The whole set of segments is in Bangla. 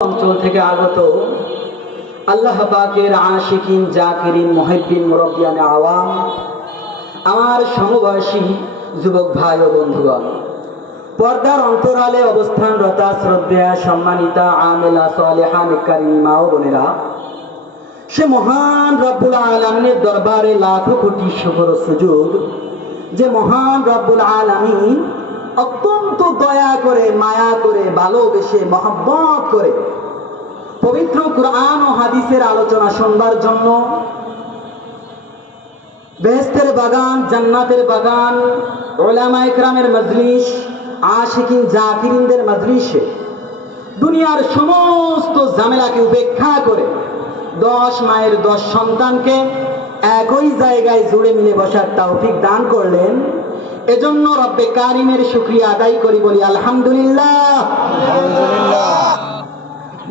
অঞ্চল থেকে আগত আল্লাহ পাকের আশিকিন জাকিরিন মুহিব্বিন মুরাব্বিয়ানে আওয়াম, আমার সমবয়সী যুবক ভাই ও বন্ধুগণ, পর্দার অন্তরালে অবস্থানরতা শ্রদ্ধেয়া সম্মানিতা আমেলা সালেহা নেককারিনী মা ও বোনেরা, সে মহান রব্বুল আলামিনের দরবারে লাখো কোটি শুকর ও সুজুদ, যে মহান রব্বুল আলামিন অত্যন্ত দয়া করে, মায়া করে, ভালোবেসে, মহব্বত করে পবিত্র কুরআন ও হাদিসের আলোচনা শুনবার জন্য বেহেশতের বাগান, জান্নাতের বাগান, উলামা ইকরামের মজলিস, আশিকিন জাকিরিনদের মজলিসে দুনিয়ার সমস্ত ঝামেলাকে উপেক্ষা করে 10 মায়ের 10 সন্তানকে একই জায়গায় জুড়ে মিলে বসার তৌফিক দান করলেন। এজন্য রব্বে কারিমের শুকরিয়া আদায় করি, বলি আলহামদুলিল্লাহ।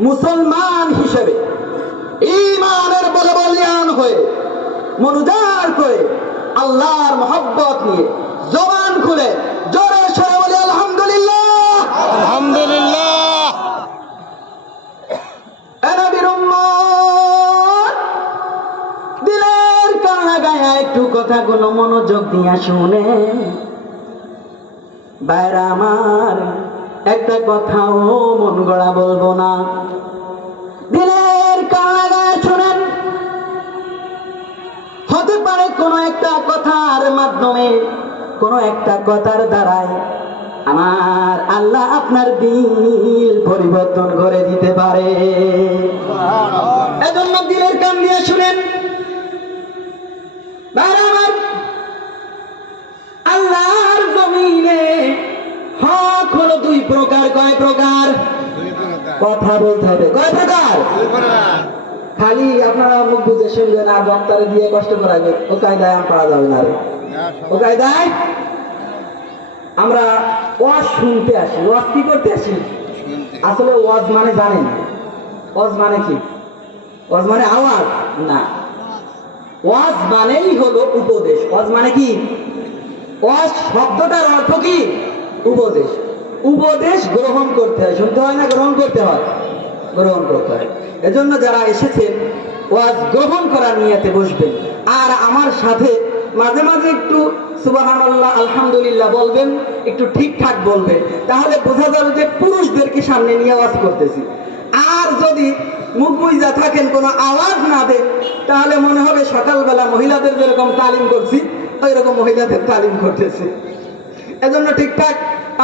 মুসলমান হিসেবে ঈমানের বলে বলিয়ান হয়ে মনোজার করে আল্লাহর মহব্বত নিয়ে জবান খুলে জোরে সরে বলি আলহামদুলিল্লাহ, আলহামদুলিল্লাহ। নবীর উম্মত, দিলের কানা গায়া একটু কথাগুলো মনোযোগ দিয়া শুনেন। বাইরা আমার, একটা কথাও মন গড়া বলবো না, দিলের কানা গায়া শুনেন। হতে পারে কোনো একটা কথার মাধ্যমে, কোনো একটা কথার দ্বারাই আমার আল্লাহ আপনার দিল পরিবর্তন করে দিতে পারে। এজন্য দিলের কান দিয়ে শুনেন। বাইরে আমার, আল্লাহর জমিনে হক হলো 2 প্রকার। কয় প্রকার? কথা বলতে হবে। কয় প্রকার? খালি আপনারা মুখ বুঝে শুনবেন আর বক্তারে দিয়ে কষ্ট করাবে, ও কায়দায় আম পারা যাবে না রে। ও কায়দায় আমরা ওয়াজ শুনতে আসি। ওয়াজ কি করতে আসি? আসলে ওয়াজ মানে জানেন, ওয়াজ মানে কি? ওয়াজ মানে আওয়াজ না, ওয়াজ মানেই হলো উপদেশ। ওয়াজ মানে কি? ওয়াজ শব্দটার অর্থ কি? উপদেশ। উপদেশ গ্রহণ করতে হয়, শুনতে হয় না গ্রহণ করতে হয়? গ্রহণ করতে হয়। এজন্য যারা এসেছেন ওয়াজ গ্রহণ করার নিয়তে বসবেন, আর আমার সাথে মাঝে মাঝে একটু সুবহানাল্লাহ আলহামদুলিল্লাহ বলবেন, একটু ঠিকঠাক বলবেন, তাহলে বোঝা যাবে যে পুরুষদেরকে সামনে নিয়ে ওয়াজ করতেছি। আর যদি মুখ বুইজা থাকেন, কোনো আওয়াজ না দেন, তাহলে মনে হবে সকালবেলা মহিলাদের যেরকম তালিম করছি ওই রকম মহিলাদের তালিম করতেছি। এজন্য ঠিকঠাক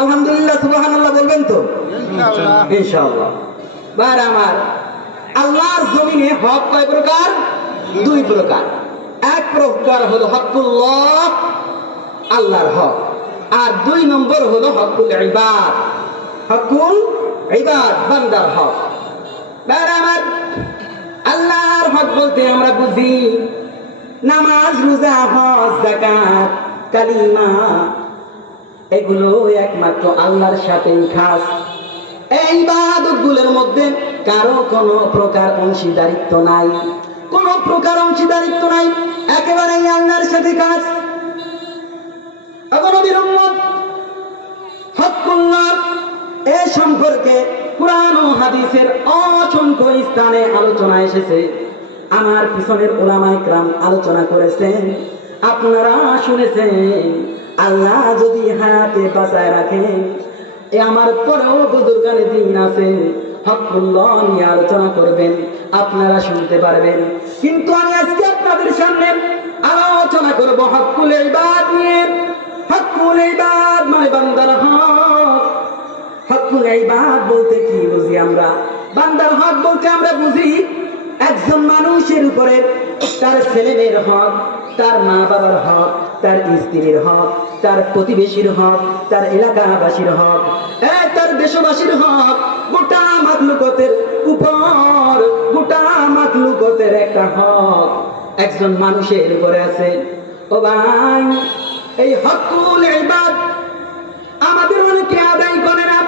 আলহামদুলিল্লাহ সুবহানাল্লাহ বলবেন তো ইনশাআল্লাহ। বার আমার, আল্লাহর জমিনে হক কয় প্রকার? 2 প্রকার। এক প্রকার হলো হকুল্লাহ, আল্লাহর হক, আর 2 নম্বর হলো হকুল ইবাদ। হকুল ইবাদ, বান্দার হক। বার আমার, আল্লাহর হক বলতে আমরা বুঝি নামাজ, রোজা, হজ, যাকাত, কালিমা, এগুলো একমাত্র আল্লাহর সাথেই খাস। এই ইবাদতগুলোর মধ্যে কারো কোনো প্রকার অংশীদারিত্ব নাই, কোনো প্রকার অংশীদারিত্ব নাই, একেবারেই আল্লাহর সাথে কাজ। এখন নবীর উম্মত, হকুল্লাহ এ সম্পর্কে কুরআন ও হাদিসের অসংখ্য স্থানে আলোচনা এসেছে। আমার পিছনের উলামা ইকরাম আলোচনা করেছেন, আপনারা শুনেছেন। আল্লাহ যদি হায়াতে বাঁচায় রাখেন, এ আমার পরেও বুজুর্গানে দিন আছেন, হকুল্লাহ নিয়ে আলোচনা করবেন, আপনারা শুনতে পারবেন। কিন্তু আমি আজকে আপনাদের সামনে আলোচনা করব হকুল ইবাদ নিয়ে। হকুল ইবাদ মানে বান্দার হক। হকুল ইবাদ বলতে কি বুঝি আমরা? বান্দার হক বলতে আমরা বুঝি একজন মানুষের উপরে তার ছেলেমেয়ের হক, তার মা বাবার হক, তার স্ত্রীর হক, তার প্রতিবেশীর হক, তার এলাকাবাসীর হক, তার দেশবাসীর হক, গোটা মাখলুকতের উপর, গোটা মাখলুকতের একটা হক একজন মানুষের উপরে আছে। ও ভাই, এই হকুল ইবাদ আমাদের অনেকে আদায় করে না।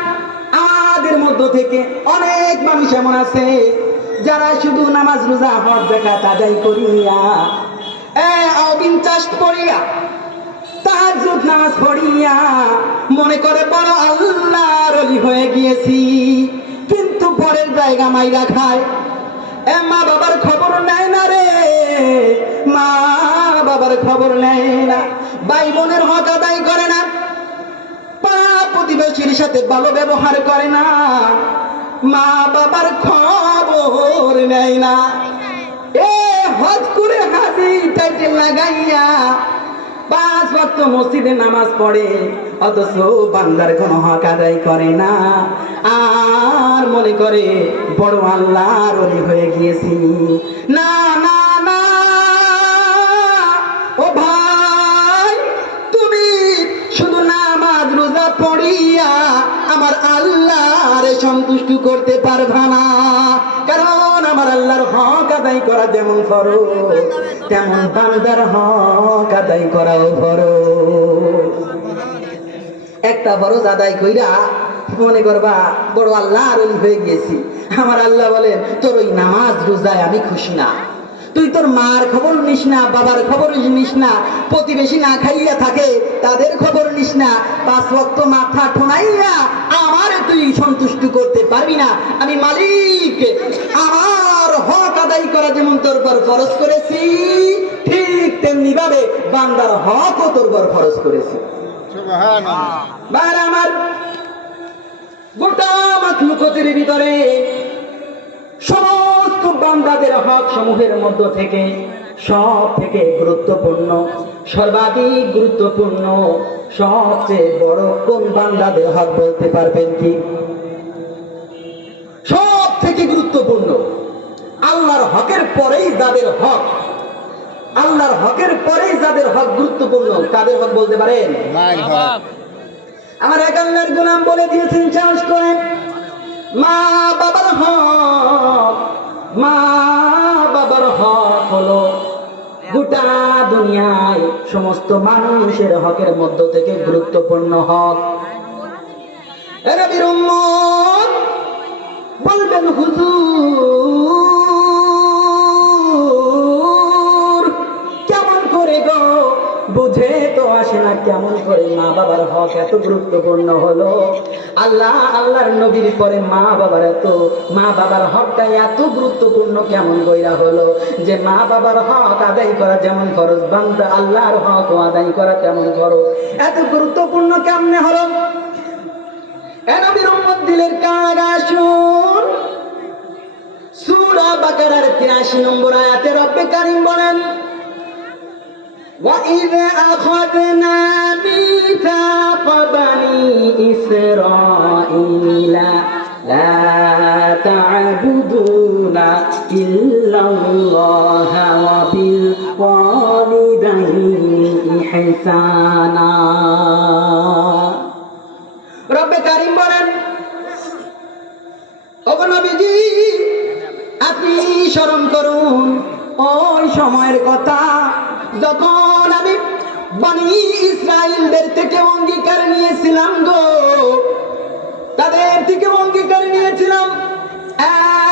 আমাদের মধ্য থেকে অনেক মানুষ এমন আছে যারা শুধু নামাজ, রোজা, হজ, যাকাত আদায় করিয়া, আওবিন চাষ্ট পড়িয়া, তাহাজ্জুদ নামাজ পড়িয়া মনে করে বড় আল্লাহর ওলি হয়ে গিয়েছি, কিন্তু পরের জায়গা মাইরা খায়। মা বাবার খবর নেয় না রে, মা বাবার খবর নেয় না, ভাই বোনের হক আদায় করে না, প্রতিবেশীর সাথে ভালো ব্যবহার করে না, মা বাবার খবর নেয় না। হজ করে হাজি টাইটেল লাগাইয়া 5 ওয়াক্ত মসজিদে নামাজ পড়ে, অথচ বান্দার কোনো হক আদায় করে না, আর মনে করে বড় আল্লাহর ওলি হয়ে গিয়েছি। না না না, ও ভাই, তুমি শুধু নামাজ রোজা পড়িয়া আমার আল্লাহরে সন্তুষ্ট করতে পারবা না, কারণ আমার আল্লাহর হক আদায় করা যেমন ফরজ, তেমন বান্দার হক আদায় করাও ফরজ। একটা ফরজ আদায় কইরা মনে করবা বড় আল্লাহর ওলি হয়ে গেছি। আমার আল্লাহ বলেন, তোর ওই নামাজ রোজায় আমি খুশি না, তুই তোর মার খবর নিস না, বাবার খবর নিস না, প্রতিবেশী না খাইয়া থাকে তাদের খবর নিস না, 5 ওয়াক্ত মাথা ঠোনাইয়া আমারে তুই সন্তুষ্ট করতে পারবি না। আমি মালিক, আমার হক আদায় করা যেমন তোর পর ফরজ করেছি, ঠিক তেমনি ভাবে বান্দার হকও তোর পর ফরজ করেছি। আমার গোটা মাখলুকতের ভিতরে সমস্ত বান্দাদের হক সমূহের মধ্য থেকে সব থেকে গুরুত্বপূর্ণ, সর্বাধিক গুরুত্বপূর্ণ, সবচেয়ে বড় কোন বান্দাদের হক বলতে পারবেন কি? সব থেকে গুরুত্বপূর্ণ আল্লাহর হকের পরেই যাদের হক, আল্লাহর হকের পরেই যাদের হক গুরুত্বপূর্ণ, কাদের হক বলতে পারেন? আমার এক আল্লাহর গোলাম বলে দিয়েছেন চাষ করে, মা বাবার হক, মা বাবার হক হলো গোটা দুনিয়ায় সমস্ত মানুষের হকের মধ্য থেকে গুরুত্বপূর্ণ হক। নবীর উম্মত বলবেন, হুজুর কেমন করে গো, বুঝে তো আসে না কেমন করে মা বাবার হক এত গুরুত্বপূর্ণ হলো। আল্লাহর নবীর পরে মা বাবার হকটা এত গুরুত্বপূর্ণ কেমন কইরা হলো, যে মা বাবার হক আদায় করা যেমন ফরজ, বান্দা আল্লাহর হক আদায় করা তেমন ফরজ। এত গুরুত্বপূর্ণ কেমনে হলো? নবীর উম্মত দিলের কাগা শুন, সূরা বাকারার 83 নম্বর আয়াতে রব্বে কারীম বলেন, وَإِذْ أَخَذْنَا مِيثَاقَ بَنِي إِسْرَائِيلَ لَا تَعْبُدُونَ إِلَّا اللَّهَ وَبِالْوَالِدَيْنِ إِحْسَانًا। রব্বে কারীম বলেন, ওগো নবীজি, আপনি স্মরণ করুন ওই সময়ের কথা যখন আমি বনি ইসরাইলদের থেকে অঙ্গীকার নিয়েছিলাম গো, তাদের থেকে অঙ্গীকার নিয়েছিলাম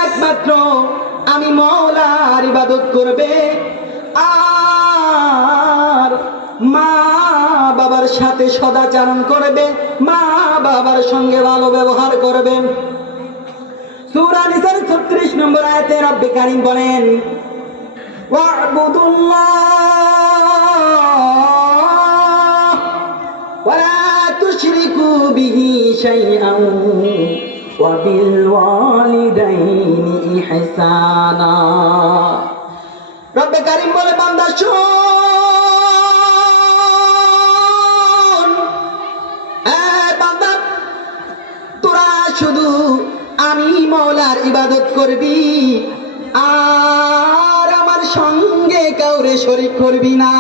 একমাত্র আমি মওলার ইবাদত করবে, আর মা বাবার সাথে সদাচরণ করবে, মা বাবার সঙ্গে ভালো ব্যবহার করবে। সূরা নিসার 36 নম্বর আয়াতে রব্বে কারীম বলেন, ওয়া'বুদুল্লাহ ওয়া লা তুশরিকু বিহি শাইআন ওয়া বিল ওয়ালিদাইনি ইহসানা। রব্বে কারীম বলে, বান্দা শোন, বান্দা তোরা শুধু আমি মওলার ইবাদত করবি, আর আমার সঙ্গে কাউরে শরীক করবি না।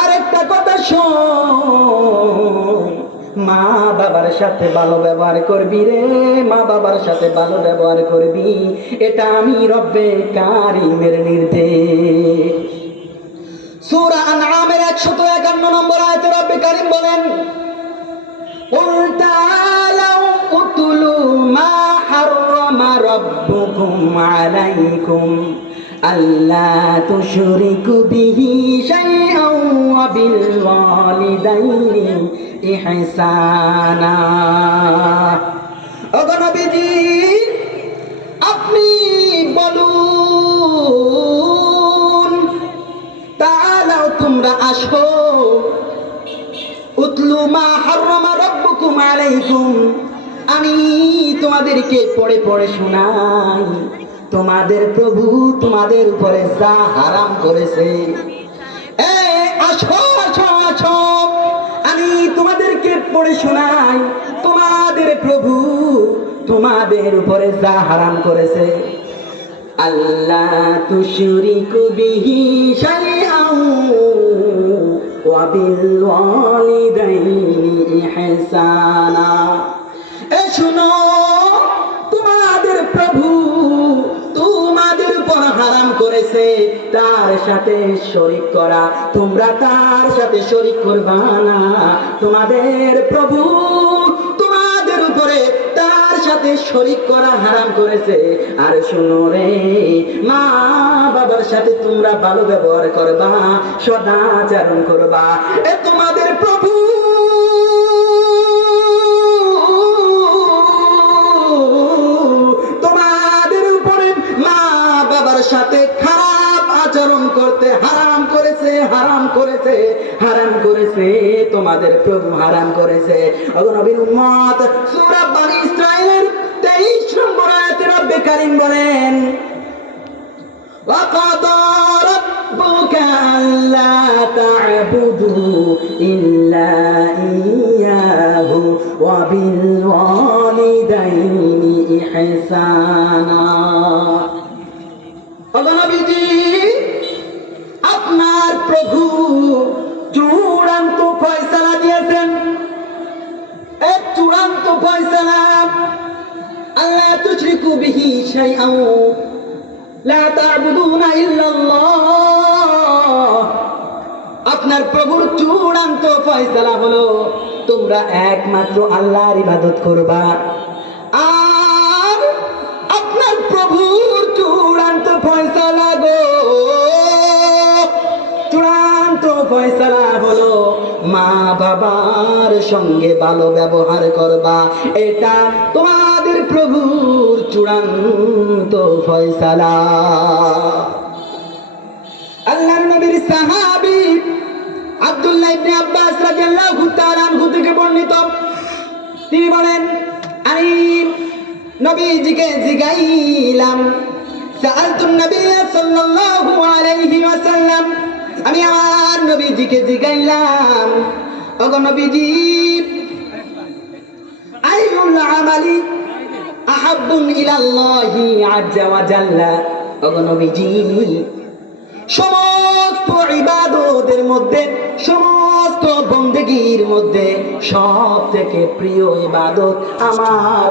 আরেকটা কথা শোন, মা বাবার সাথে ভালো ব্যবহার করবি রে, মা বাবার সাথে ভালো ব্যবহার করবি, এটা আমি রব্বে কারীমের নির্দেশ। সূরা আনআমের 151 নম্বর আয়াতে রব্বে কারীম বলেন, قُلْ تَعَالَوْا اتْلُوا مَا حَرَّمَ رَبُّكُمْ عَلَيْكُمْ أَلَّا تُشْرِكُوا بِهِ شَيْئًا وَبِالْوَالِدَيْنِ إِحْسَانًا। ওগো নবীজি, তোমাদেরকে পড়ে পড়ে শোনাই, তোমাদের প্রভু তোমাদের উপরে যা হারাম করেছে। আসো আসো আসো, আমি তোমাদেরকে পড়ে শোনাই, তোমাদের প্রভু তোমাদের উপরে যা হারাম করেছে। আল্লাহ তুশরিকু বিহি শাইআন ওয়া বিল ওয়ালিদাইনি ইহসানা। শোনো, তোমাদের প্রভু তোমাদের উপর হারাম করেছে তার সাথে শরীক করা, তোমরা তার সাথে শরীক করবা না। তোমাদের প্রভু তোমাদের উপরে তার সাথে শরীক করা হারাম করেছে। আর শোনো রে, মা বাবার সাথে তোমরা ভালো ব্যবহার করবা, সদাচরণ করবা। তোমাদের প্রভু তোমাদের উপরে মা বাবার সাথে খারাপ আচরণ করতে হারাম করেছে, হারাম করেছে, হারাম করেছে। তোমাদের প্রভু হারাম করেছে। ওগো নবীর উম্মত, সূরা বনী ইসরাঈলের 23 নম্বর আয়াতে রব্বে কারীম বলেন, وَقَضَى رَبُّكَ أَلَّا تَعْبُدُوا إِلَّا إِيَّاهُ وَبِالْوَالِدَيْنِ إِحْسَانًا। ওগো নবীজি, আপনার প্রভু চূড়ান্ত ফয়সালা দিয়েছেন। এক চূড়ান্ত ফয়সালা, আল্লাহ তুশরিকু বিহি শাইআন লা তা'বুদুনা ইল্লাল্লাহ। আপনার প্রভুর চূড়ান্ত ফয়সালা হলো তোমরা একমাত্র আল্লাহর ইবাদত করবা। আর আপনার প্রভুর চূড়ান্ত ফয়সালা গো, চূড়ান্ত ফয়সালা হলো মা বাবার সঙ্গে ভালো ব্যবহার করবা। এটা তোমাদের প্রভুর চূড়ান্ত ফয়সালা। আল্লাহর নবীর সাহাবী আব্দুল্লাহ ইবনে আব্বাস রাদিয়াল্লাহু তাআলা আনহু থেকে বর্ণিত, তিনি বলেন, আমি নবীজিকে জিগাইলাম, সাআলতুন নবী সাল্লাল্লাহু আলাইহি ওয়াসাল্লাম, আমি আমার নবীজিকে জিগাইলাম, ওগো নবীজি, আইয়ুল আমালি আহাব্বুন ইলাল্লাহি আযজা ওয়া জাল্লা। ওগো নবীজি, সমস্ত ইবাদতের মধ্যে, সমস্ত বন্দেগীর মধ্যে সব থেকে প্রিয় ইবাদত আমার